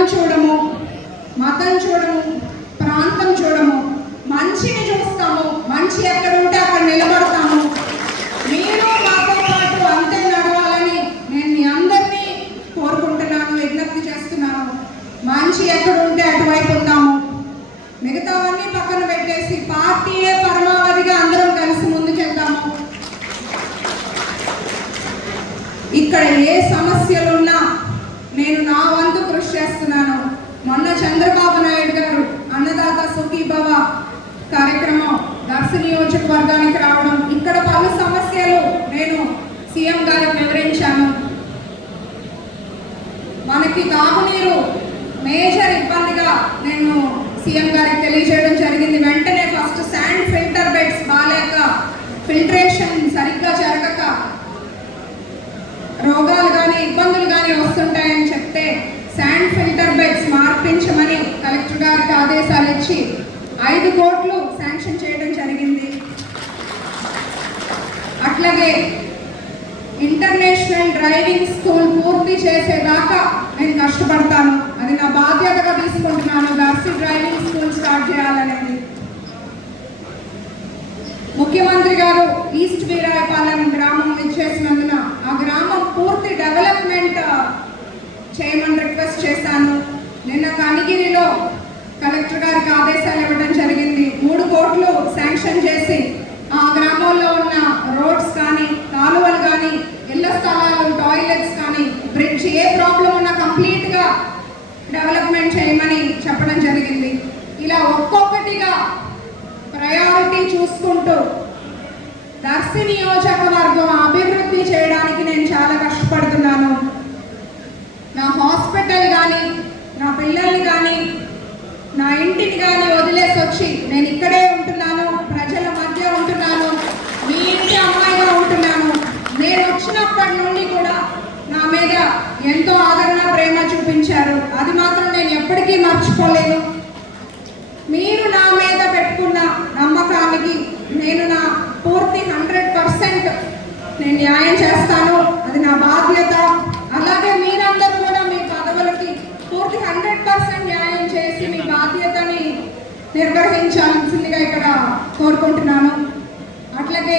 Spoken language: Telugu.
కులం చూడము మతం చూడము ప్రాంతం చూడము మంచిని చూస్తాము మంచి ఎక్కడ ఉంటే అక్కడ నిలబడతాము. మీరు మాతో పాటు అంతే నడవాలని నేను మీ అందరినీ కోరుకుంటున్నాను విజ్ఞప్తి చేస్తున్నాను. మంచి ఎక్కడ ఉంటే అటువైపు ఉన్నాము మిగతావన్నీ పక్కన పెట్టేసి పార్టీయే పరమావధిగా అందరం కలిసి ముందుకెళ్తాము ఇక్కడ ఏ సమస్యలున్నా నేను నా వంతు దర్శ నియోజకవర్గానికి రావడం. ఇక్కడ పలు సమస్యలు నేను సీఎం గారికి వివరించాను. మనకి తాగునీరు మేజర్ ఇబ్బందిగా నేను సీఎం గారికి తెలియజేయడం జరిగింది. వెంటనే ఫస్ట్ శాండ్ ఫిల్టర్ బెడ్స్ బాగాలేక ఫిల్టరేషన్ సరిగ్గా జరగక రోగాలు కానీ ఇబ్బందులు కానీ వస్తుంటాయని చెప్తే శాండ్ ఫిల్టర్ బెడ్స్ మార్పించమని కలెక్టర్ గారికి ఆదేశాలు ఇచ్చి ఐదు కోట్లు శాంక్షన్ చేయడం అట్లాగే ఇంటర్నేషనల్ డ్రైవింగ్ స్కూల్ పూర్తి చేసేదాకా నేను కష్టపడతాను. అది నా బాధ్యతగా తీసుకుంటున్నాను. దర్శి డ్రైవింగ్ స్కూల్ స్టార్ట్ చేయాలనేది. ముఖ్యమంత్రి గారు ఈస్ట్ వీరాయపాలెం గ్రామం ఇచ్చేసినందున ఆ గ్రామం పూర్తి డెవలప్మెంట్ చేయమని రిక్వెస్ట్ చేశాను. నిన్న కనిగిరిలో కలెక్టర్ గారికి ఆదేశాలు ఇవ్వడం జరిగింది మూడు కోట్లు శాంక్షన్ చేసి ఆ గ్రామంలో ఉన్న రోడ్స్ కానీ కాలువలు కానీ ఇళ్ళ స్థలాలు టాయిలెట్స్ కానీ బ్రిడ్జ్ ఏ ప్రాబ్లం ఉన్నా కంప్లీట్గా డెవలప్మెంట్ చేయమని చెప్పడం జరిగింది. ఇలా ఒక్కొక్కటిగా ప్రయారిటీ చూసుకుంటూ దర్శి నియోజకవర్గం అభివృద్ధి చేయడానికి నేను చాలా కష్టపడుతున్నాను. నా హాస్పిటల్ కానీ నా పిల్లల్ని కానీ నా ఇంటిని కానీ వదిలేసి వచ్చి నేను ఇక్కడే ఉంటున్నాను ప్రజల మధ్య ఉంటున్నాను మీ ఇంటి అమ్మాయిగా ఉంటున్నాను. నేను వచ్చినప్పటి నుండి కూడా నా మీద ఎంతో ఆదరణ ప్రేమ చూపించారు. అది మాత్రం నేను ఎప్పటికీ మర్చిపోలేను మీరు నా మీద పెట్టుకున్న నమ్మకానికి నేను నా పూర్తి హండ్రెడ్ పర్సెంట్ నేను న్యాయం చేస్తాను. అది నా బాధ్యత. అలాగే మీరందరూ కూడా మీ పదవులకి పూర్తి హండ్రెడ్ పర్సెంట్ న్యాయం చేసి మీ బాధ్యతని నిర్వహించాల్సిందిగా ఇక్కడ కోరుకుంటున్నాను. అట్లాగే